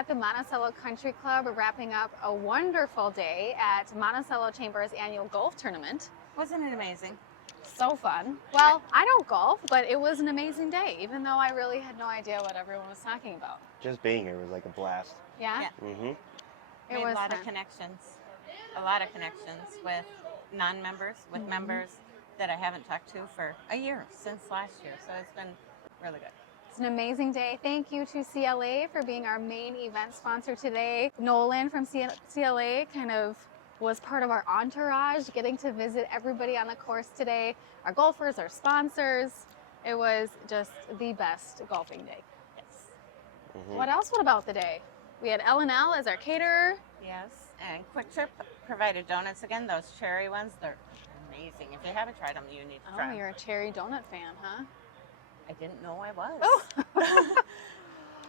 at the Monticello Country Club wrapping up a wonderful day at Monticello Chamber's annual golf tournament. Wasn't it amazing? So fun. Well, I don't golf, but it was an amazing day, even though I really had no idea what everyone was talking about. Just being here was like a blast. Yeah? Yeah. Mm-hmm. It Made was a lot fun. of connections. A lot of connections with non-members, with members that I haven't talked to for a year, since last year. So it's been really good. It's an amazing day. Thank you to CLA for being our main event sponsor today. Nolan from CLA kind of was part of our entourage, getting to visit everybody on the course today. Our golfers, our sponsors. It was just the best golfing day. Yes. Mm-hmm. What else? What about the day? We had L&L as our caterer. Yes. And Quick Trip provided donuts again. Those cherry ones, they're amazing. If you haven't tried them, you need to try Oh, them. you're a cherry donut fan, huh? I didn't know I was. Oh,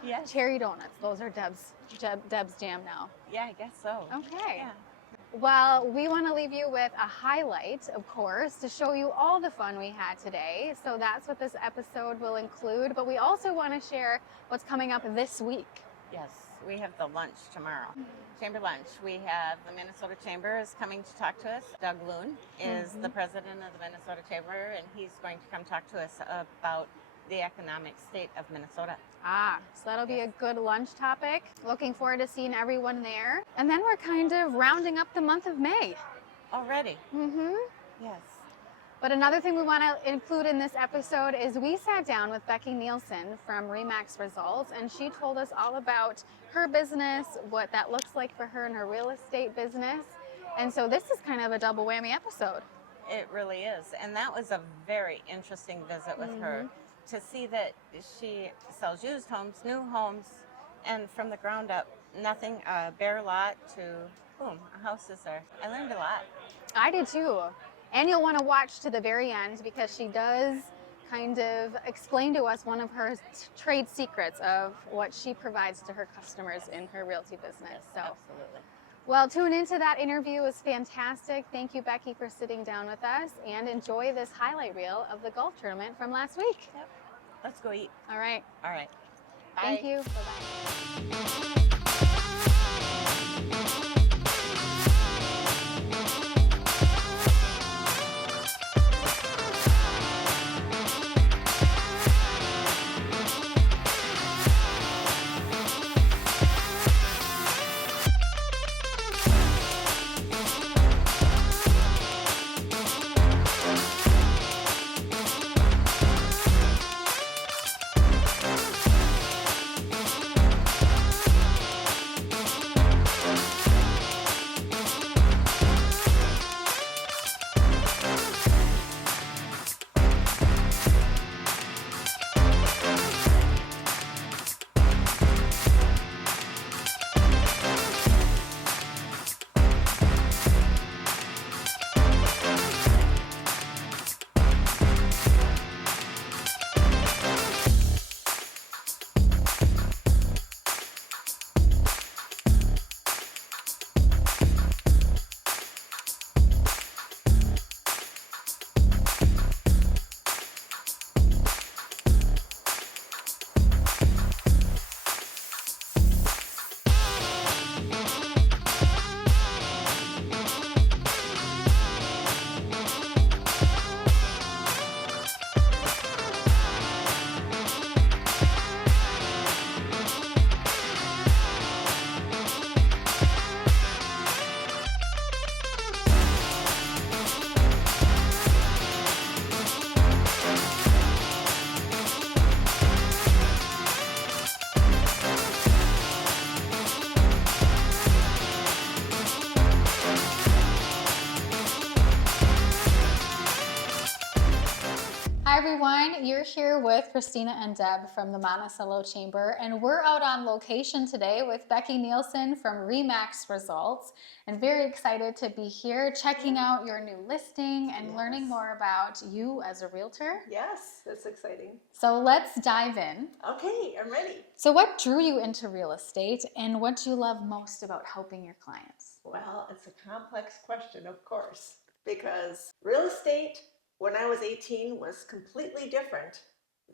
Yes. cherry donuts. Those are Deb's jam now. Yeah, I guess so. Okay. Yeah. Well, we want to leave you with a highlight, of course, to show you all the fun we had today. So that's what this episode will include. But we also want to share what's coming up this week. Yes, we have the lunch tomorrow. Chamber lunch. We have the Minnesota Chamber is coming to talk to us. Doug Loon is the president of the Minnesota Chamber, and he's going to come talk to us about the economic state of Minnesota. So that'll be a good lunch topic. Looking forward to seeing everyone there. And then we're kind of rounding up the month of May. Already. Mm-hmm. Yes. But another thing we want to include in this episode is we sat down with Becky Nielsen from Remax Results, and she told us all about her business, what that looks like for her in her real estate business. And so this is kind of a double whammy episode. It really is. And that was a very interesting visit with her to see that she sells used homes, new homes, and from the ground up, nothing, a bare lot to, boom, a house is there. I learned a lot. I did too. And you'll want to watch to the very end because she does kind of explain to us one of her trade secrets of what she provides to her customers in her realty business. So, Absolutely. well, tune into that interview. It was fantastic. Thank you, Becky, for sitting down with us, and enjoy this highlight reel of the golf tournament from last week. Yep. Let's go eat. All right. All right. Bye. Thank you. Bye-bye. Hi everyone, you're here with Christina and Deb from the Monticello Chamber, and we're out on location today with Becky Nielsen from Remax Results, and very excited to be here checking out your new listing and learning more about you as a realtor. Yes, that's exciting. So let's dive in. Okay, I'm ready. So what drew you into real estate, and what do you love most about helping your clients? Well, it's a complex question, of course, because real estate when I was 18 was completely different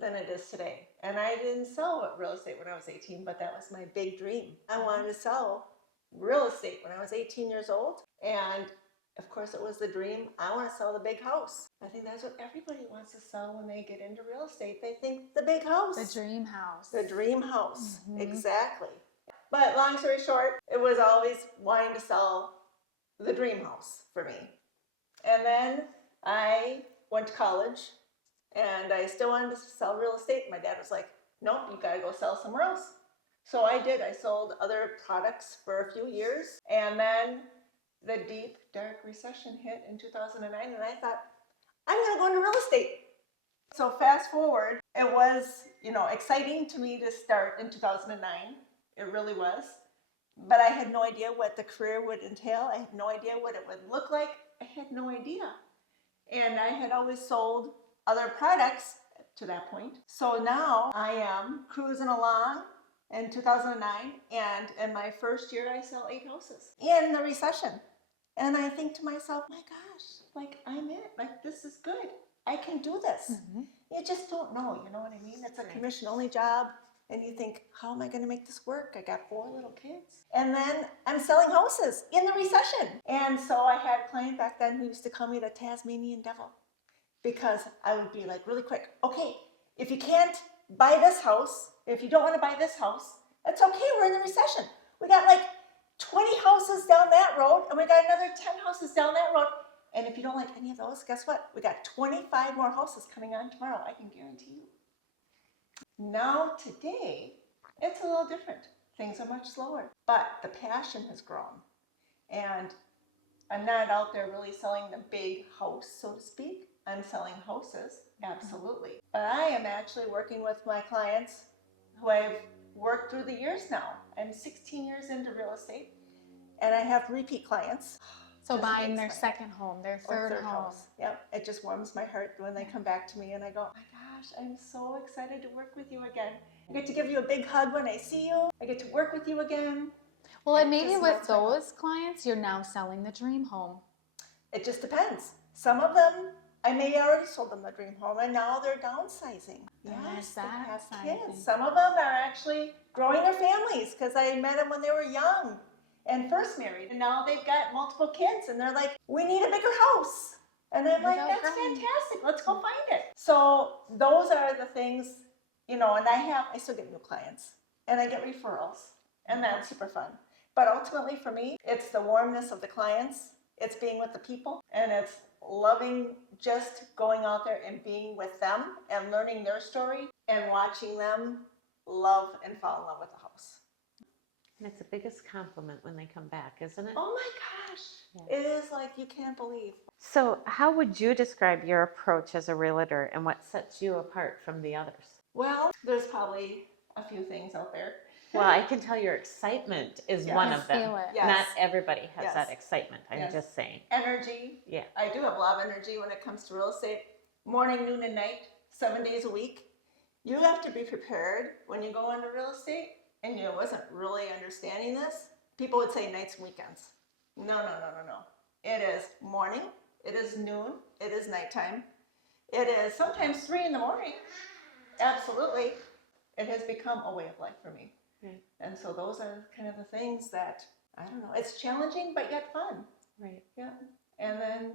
than it is today. And I didn't sell real estate when I was 18, but that was my big dream. I wanted to sell real estate when I was 18 years old. And of course, it was the dream. I want to sell the big house. I think that's what everybody wants to sell when they get into real estate. They think the big house. The dream house. The dream house. Mhm. Exactly. But long story short, it was always wanting to sell the dream house for me. And then I went to college and I still wanted to sell real estate. My dad was like, nope, you got to go sell somewhere else. So I did. I sold other products for a few years. And then the deep, dark recession hit in 2009. And I thought, I'm going to go into real estate. So fast forward, it was, exciting to me to start in 2009. It really was. But I had no idea what the career would entail. I had no idea what it would look like. I had no idea. And I had always sold other products to that point. So now I am cruising along in 2009. And in my first year, I sell 8 houses in the recession. And I think to myself, my gosh, I'm it. This is good. I can do this. Mhm. You just don't know, you know what I mean? It's a commission-only job. And you think, how am I going to make this work? I got 4 little kids. And then I'm selling houses in the recession. And so I had a client back then who used to call me the Tasmanian devil because I would be like really quick, okay, if you can't buy this house, if you don't want to buy this house, that's okay, we're in the recession. We got 20 houses down that road and we got another 10 houses down that road. And if you don't like any of those, guess what? We got 25 more houses coming on tomorrow, I can guarantee you. Now, today, it's a little different. Things are much slower, but the passion has grown. And I'm not out there really selling the big house, so to speak. I'm selling houses, absolutely. But I am actually working with my clients who I've worked through the years now. I'm 16 years into real estate, and I have repeat clients. So Just buying makes their my- second home, their or third home. house. Yep, it just warms my heart when they come back to me and I go, oh my gosh, I'm so excited to work with you again. I get to give you a big hug when I see you. I get to work with you again. Well, It and maybe just with melts my heart. those clients, you're now selling the dream home. It just depends. Some of them, I may already sold them the dream home and now they're downsizing. Yes, they have kids. Some of them are actually growing their families because I met them when they were young and first married. And now they've got multiple kids and they're like, we need a bigger house. And I'm like, that's fantastic. Let's go find it. So those are the things, and I still get new clients and I get referrals and that's super fun. But ultimately for me, it's the warmness of the clients. It's being with the people and it's loving just going out there and being with them and learning their story and watching them love and fall in love with the house. And it's the biggest compliment when they come back, isn't it? Oh my gosh. Yeah. It is like you can't believe. So how would you describe your approach as a realtor and what sets you apart from the others? Well, there's probably a few things out there. Well, I can tell your excitement is one of them. Feel it. Yes. Not everybody has Yes. that excitement. I'm Yes. just saying. Energy. Yeah. I do have a lot of energy when it comes to real estate. Morning, noon, and night, 7 days a week. You have to be prepared when you go into real estate. And you wasn't really understanding this. People would say nights and weekends. No. It is morning. It is noon. It is nighttime. It is sometimes 3 in the morning. Absolutely. It has become a way of life for me. Right. And so those are kind of the things that, I don't know, it's challenging but yet fun. Right. Yeah. And then,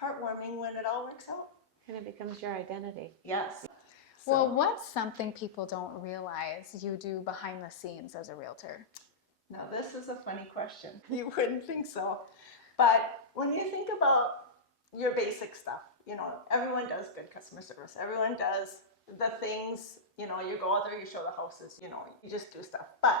heartwarming when it all works out. Kind of becomes your identity. Yes. Well, what's something people don't realize you do behind the scenes as a realtor? Now this is a funny question. You wouldn't think so. But when you think about your basic stuff, everyone does good customer service. Everyone does the things, you go out there, you show the houses, you just do stuff. But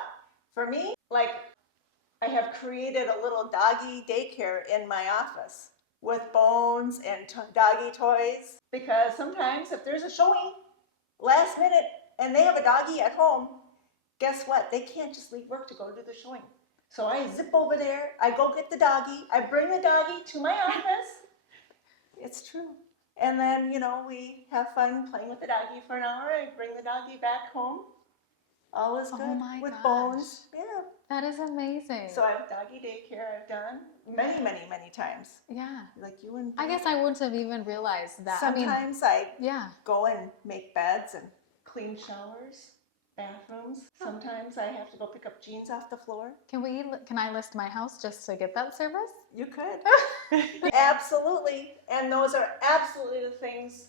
for me, I have created a little doggy daycare in my office with bones and doggy toys because sometimes if there's a showing last minute and they have a doggy at home, guess what? They can't just leave work to go to the showing. So I zip over there, I go get the doggy, I bring the doggy to my office. It's true. And then, we have fun playing with the doggy for an hour. I bring the doggy back home. All is Oh good my with gosh. bones. Yeah. That is amazing. So I've doggy daycare I've done many times. yeah. Like you and I guess I wouldn't have even realized that. sometimes I Yeah. go and make beds and clean showers, bathrooms. Sometimes I have to go pick up jeans off the floor. Can I list my house just to get that service? You could. Absolutely. And those are absolutely the things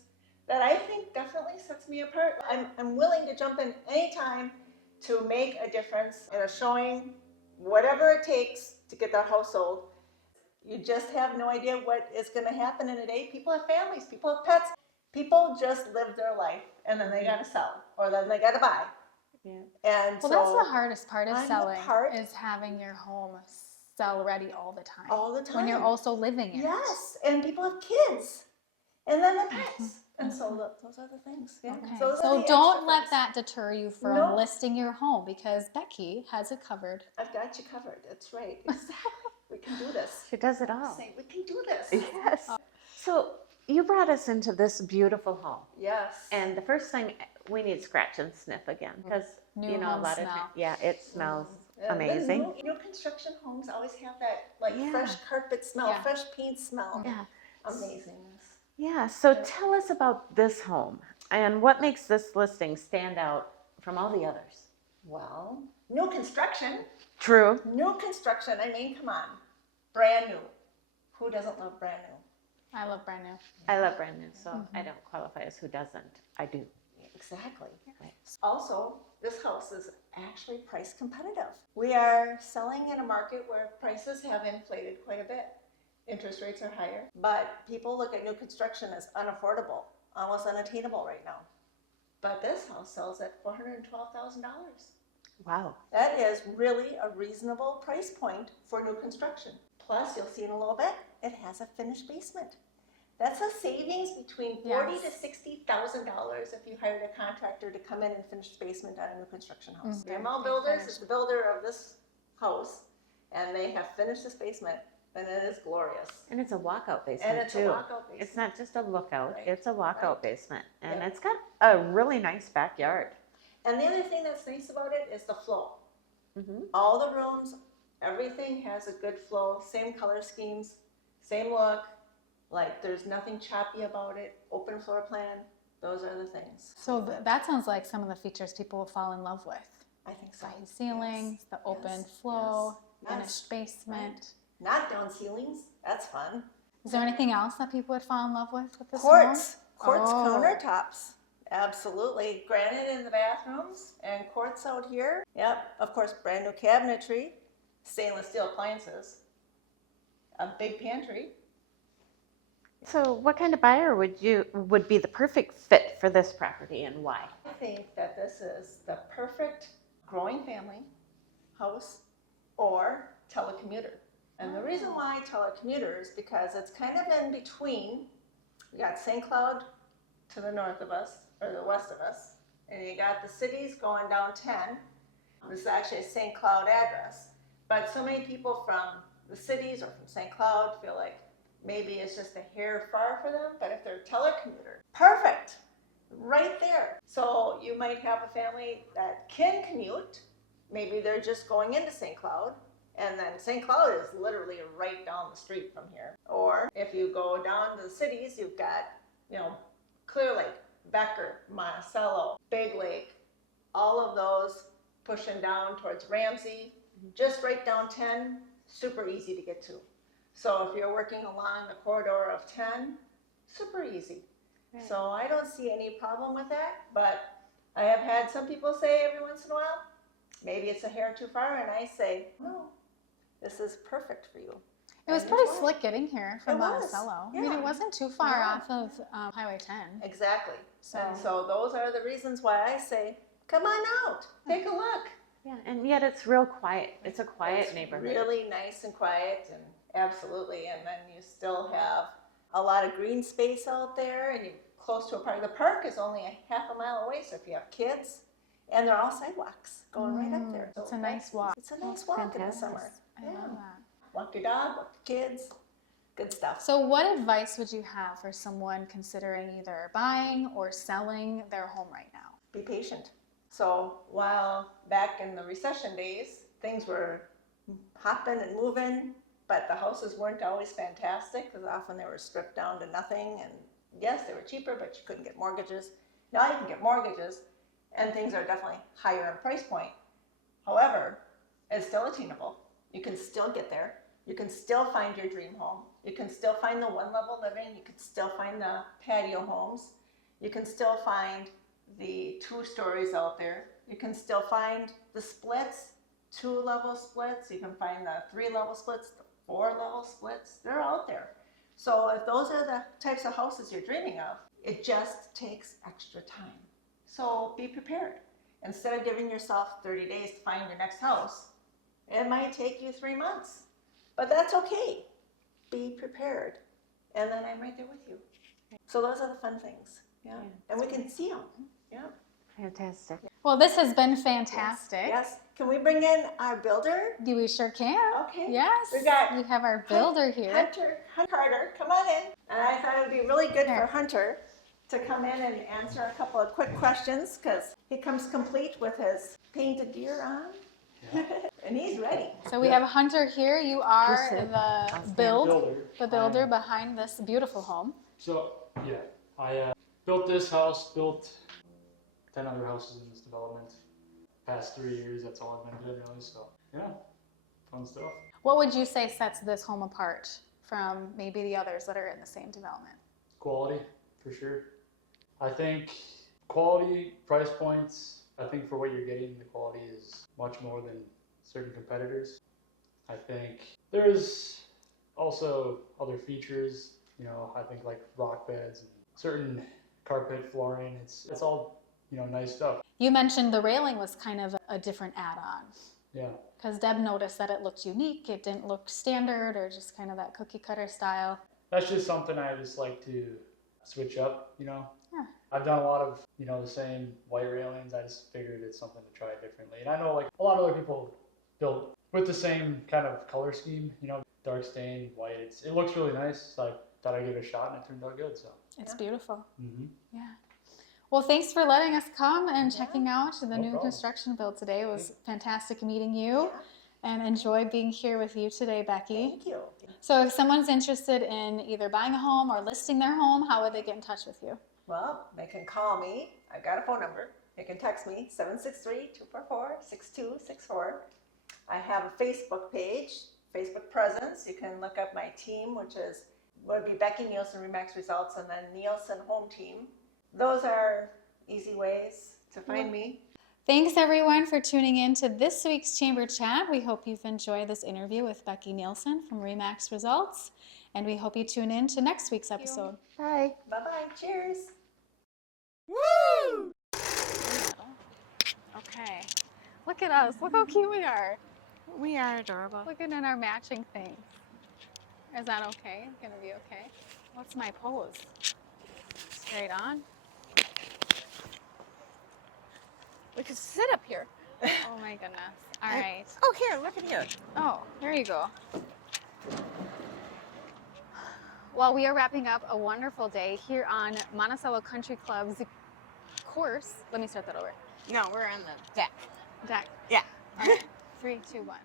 that I think definitely sets me apart. I'm willing to jump in anytime to make a difference in a showing, whatever it takes to get that house sold. You just have no idea what is going to happen in a day. People have families, people have pets. People just live their life and then they got to sell or then they got to buy. Yeah. And Well, so that's the hardest part of I'm the selling part- is having your home sell ready all the time. all the time. When you're also living in it. Yes, and people have kids, and then the pets, and so those are the things. Yeah. Okay. Those are So the don't extra let things. that deter you from No. listing your home because Becky has it covered. I've got you covered. That's right. Exactly. We can do this. She does it all. Say, we can do this. Yes. So you brought us into this beautiful home. Yes. And the first thing, we need scratch and sniff again because, New you know, a home lot of smell. times, yeah, it smells The amazing. new construction homes always have that like Yeah. fresh carpet smell, Yeah. fresh paint smell. Yeah. Amazingness. Yeah. So tell us about this home and what makes this listing stand out from all the others. Well, new construction. True. New construction. I mean, come on, brand new. Who doesn't love brand new? I love brand new. I love brand new, so I don't qualify as who doesn't. I do. Exactly. Right. Also, this house is actually price competitive. We are selling in a market where prices have inflated quite a bit. Interest rates are higher, but people look at new construction as unaffordable, almost unattainable right now. But this house sells at $412,000. Wow. That is really a reasonable price point for new construction. Plus, you'll see in a little bit, it has a finished basement. That's a savings between $40,000 to $60,000 if you hired a contractor to come in and finish the basement on a new construction house. Grandma Builders is the builder of this house, and they have finished this basement, and it is glorious. And it's a walkout basement And it's too. a walkout basement. It's not just a lookout, Right. it's a walkout basement. And Yeah. it's got a really nice backyard. And the other thing that's nice about it is the flow. Mm-hmm. All the rooms, everything has a good flow, same color schemes, same look. Like there's nothing choppy about it. Open floor plan. Those are the things. So that sounds like some of the features people will fall in love with. I think so. High ceilings, the open Yes. flow, Yes. finished basement. Knock down ceilings. That's fun. Is there anything else that people would fall in love with this Quartz. home? Quartz Oh. countertops. Absolutely. Granite in the bathrooms and quartz out here. Yep. Of course, brand new cabinetry. Stainless steel appliances. A big pantry. So what kind of buyer would be the perfect fit for this property and why? I think that this is the perfect growing family house or telecommuter. And the reason why telecommuter is because it's kind of in between. You got St. Cloud to the north of us, or the west of us, and you got the cities going down 10. This is actually a St. Cloud address. But so many people from the cities or from St. Cloud feel like maybe it's just a hair far for them, but if they're a telecommuter, perfect, right there. So you might have a family that can commute. Maybe they're just going into St. Cloud, and then St. Cloud is literally right down the street from here. Or if you go down to the cities, you've got, Clear Lake, Becker, Monticello, Big Lake, all of those pushing down towards Ramsey, just right down 10, super easy to get to. So if you're working along the corridor of 10, super easy. Right. So I don't see any problem with that, but I have had some people say every once in a while, maybe it's a hair too far, and I say, no, this is perfect for you. It was And pretty it's why. slick getting here from It was, Monticello. I mean, yeah. it wasn't too far No. off of Highway 10. Exactly. So- And so those are the reasons why I say, come on out, take a look. Yeah, and yet it's real quiet. It's a quiet It's neighborhood. really nice and quiet, and absolutely. And then you still have a lot of green space out there, and you're close to a park. The park is only a half a mile away, so if you have kids, and they're all sidewalks going right up there. So It's a nice walk. It's a nice walk in the summer. I Yeah. love that. Walk your dog, walk the kids, good stuff. So what advice would you have for someone considering either buying or selling their home right now? Be patient. So while back in the recession days, things were hopping and moving, but the houses weren't always fantastic because often they were stripped down to nothing. And yes, they were cheaper, but you couldn't get mortgages. Now you can get mortgages, and things are definitely higher in price point. However, it's still attainable. You can still get there. You can still find your dream home. You can still find the one-level living. You can still find the patio homes. You can still find the 2 stories out there. You can still find the splits, 2-level splits. You can find the 3-level splits, the 4-level splits. They're out there. So if those are the types of houses you're dreaming of, it just takes extra time. So be prepared. Instead of giving yourself 30 days to find your next house, it might take you 3 months. But that's okay. Be prepared. And then I'm right there with you. So those are the fun things. Yeah. And we can see them. Yeah. Fantastic. Well, this has been fantastic. Yes. Can we bring in our builder? We sure can. Okay. Yes. We have our builder here. Hunter Carter, come on in. And I thought it would be really good for Hunter to come in and answer a couple of quick questions because he comes complete with his painted gear on. Yeah. And he's ready. So we have Hunter here. You are the builder builder. behind this beautiful home. So, yeah, I built this house, built 10 other houses in this development. Past 3 years, that's all I've been doing really, so yeah, fun stuff. What would you say sets this home apart from maybe the others that are in the same development? Quality, for sure. I think quality, price points, I think for what you're getting, the quality is much more than certain competitors. I think there's also other features, you know, I think like rock beds and certain carpet flooring. It's all, you know, nice stuff. You mentioned the railing was kind of a different add-on. Yeah. Because Deb noticed that it looked unique. It didn't look standard or just kind of that cookie cutter style. That's just something I just like to switch up, you know. Yeah. I've done a lot of, you know, the same white railings. I just figured it's something to try differently. And I know like a lot of other people build with the same kind of color scheme, you know, dark stain, white. It looks really nice. So I thought I'd give it a shot and it turned out good. So It's beautiful. Mm-hmm. Yeah. Well, thanks for letting us come and checking out the new problem. construction build today. It was fantastic meeting you and enjoy being here with you today, Becky. Thank you. So if someone's interested in either buying a home or listing their home, how would they get in touch with you? Well, they can call me. I've got a phone number. They can text me, 763-244-6264. I have a Facebook page, Facebook presence. You can look up my team, which would be Becky Nielsen Remax Results, and then Nielsen Home Team. Those are easy ways to find me. Thanks everyone for tuning in to this week's Chamber Chat. We hope you've enjoyed this interview with Becky Nielsen from Remax Results, and we hope you tune in to next week's episode. Bye. Bye-bye. Cheers. Woo! Okay. Look at us. Look how cute we are. We are adorable. Looking at our matching things. Is that okay? Gonna be okay? What's my pose? Straight on. We could sit up here. Oh my goodness. All right. Oh, here, look at you. Oh, there you go. Well, we are wrapping up a wonderful day here on Monticello Country Club's course. Let me start that over. No, we're on the deck. Deck. Yeah. All right. 3, 2, 1.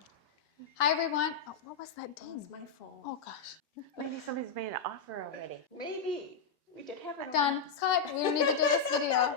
Hi, everyone. Oh, what was that ding? It's my phone. Oh, gosh. Maybe somebody's made an offer already. Maybe. We did have it. Done. Cut. We don't need to do this video.